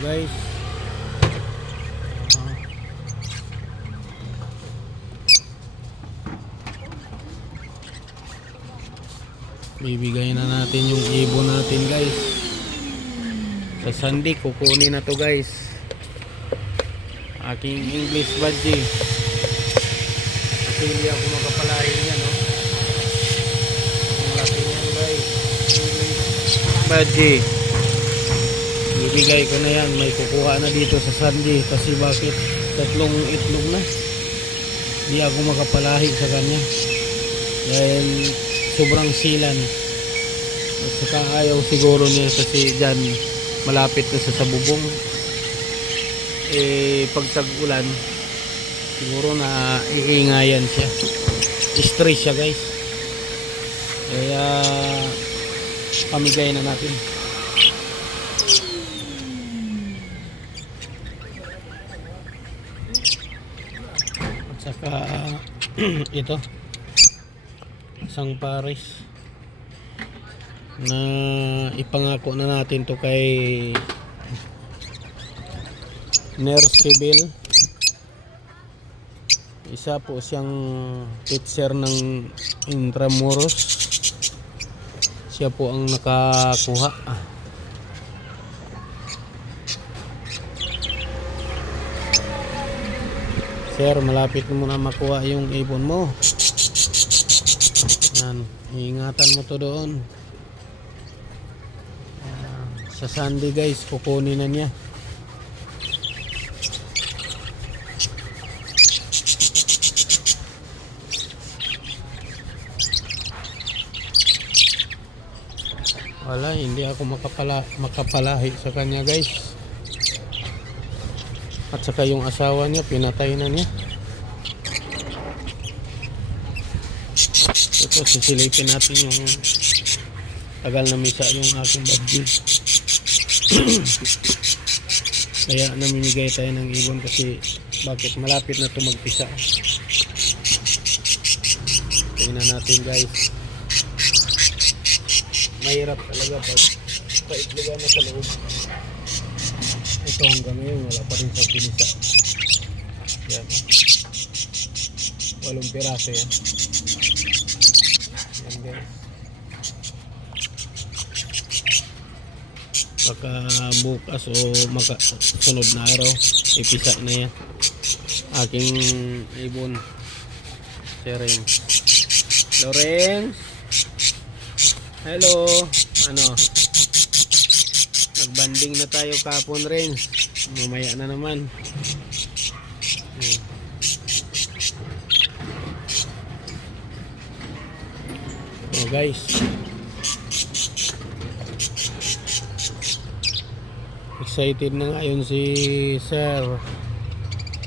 guys. Bibigay na natin yung ibon natin guys. Sa Sunday kukunin na to guys. Aking English badge. Kasi hindi ako makapalain yan, no? Ang laki yan guys. Badge. Ibigay ko na yan. May kukuha na dito sa Sunday. Kasi bakit? Tatlong itlog na. Hindi ako makapalahi sa kanya. Dahil sobrang silan. At saka ayaw siguro niya kasi dyan malapit na sa bubong. Pag tag-ulan siguro na iingayan siya. Stress siya guys. Kaya pamigay na natin. At saka ito isang pares na ipangako na natin to kay Nerseville. Isa po siyang pitcher ng Intramuros. Siya po ang nakakuha. Sir, malapit mo na makuha yung ibon mo. Yan, ingatan mo to doon. Sa Sunday guys, kukunin na niya. Wala, hindi ako makapalahi sa kanya guys. At saka yung asawa niya, pinatay na niya. Ito, sisilipin natin yung tagal na misa yung aking badge. Kaya namimigay tayo ng ibon kasi bakit malapit na ito magpisa. Tingnan natin guys. Mahirap talaga pag paitlogan na sa loob. Ito hanggang ngayon wala pa rin sa pinisa. Yan. 8 piraso yan. Yan guys. Baka bukas o sunod na araw ipisa na yan aking ibon. Si Lorenz, hello. Ano, nagbanding na tayo kapon rin. Mamaya na naman. Oh guys, excited na ngayon si Sir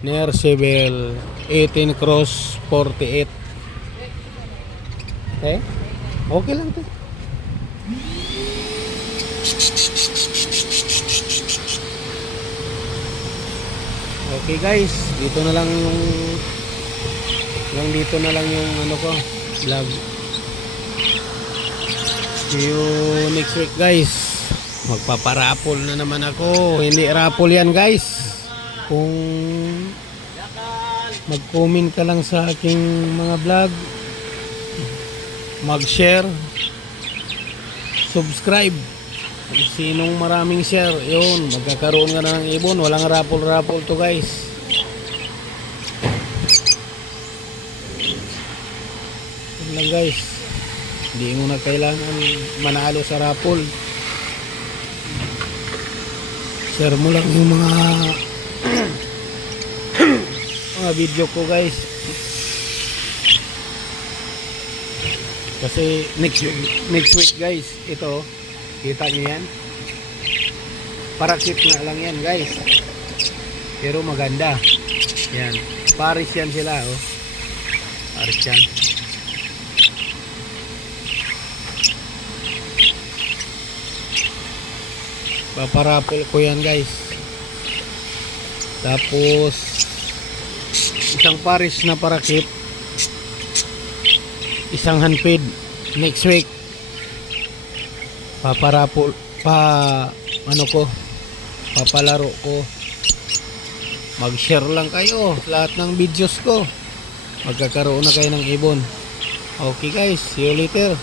Nerseville 18 cross 48. Okay lang to. Okay guys, dito na lang yung ano ko vlog. See you next week guys. Magpaparapol na naman ako. Hindi rapol yan guys. Kung mag-comment ka lang sa aking mga vlog, mag-share, subscribe. Kung sinong maraming share, yun, magkakaroon ka na ng ibon. Walang rapol-rapol to guys. Yun lang guys. Hindi mo na kailangan manalo sa rapol. Share mo lang yung mga video ko guys. Kasi next week guys, ito kita nyo yan, parakit nga lang yan guys, pero maganda yan. Paris yan sila, oh. Paris yan. Paparapol ko yan guys. Tapos isang Paris na parakit, isang handpid next week. Paparapol ano ko, papalaro ko. Mag-share lang kayo lahat ng videos ko. Magkakaroon na kayo ng ibon. Okay guys, see you later.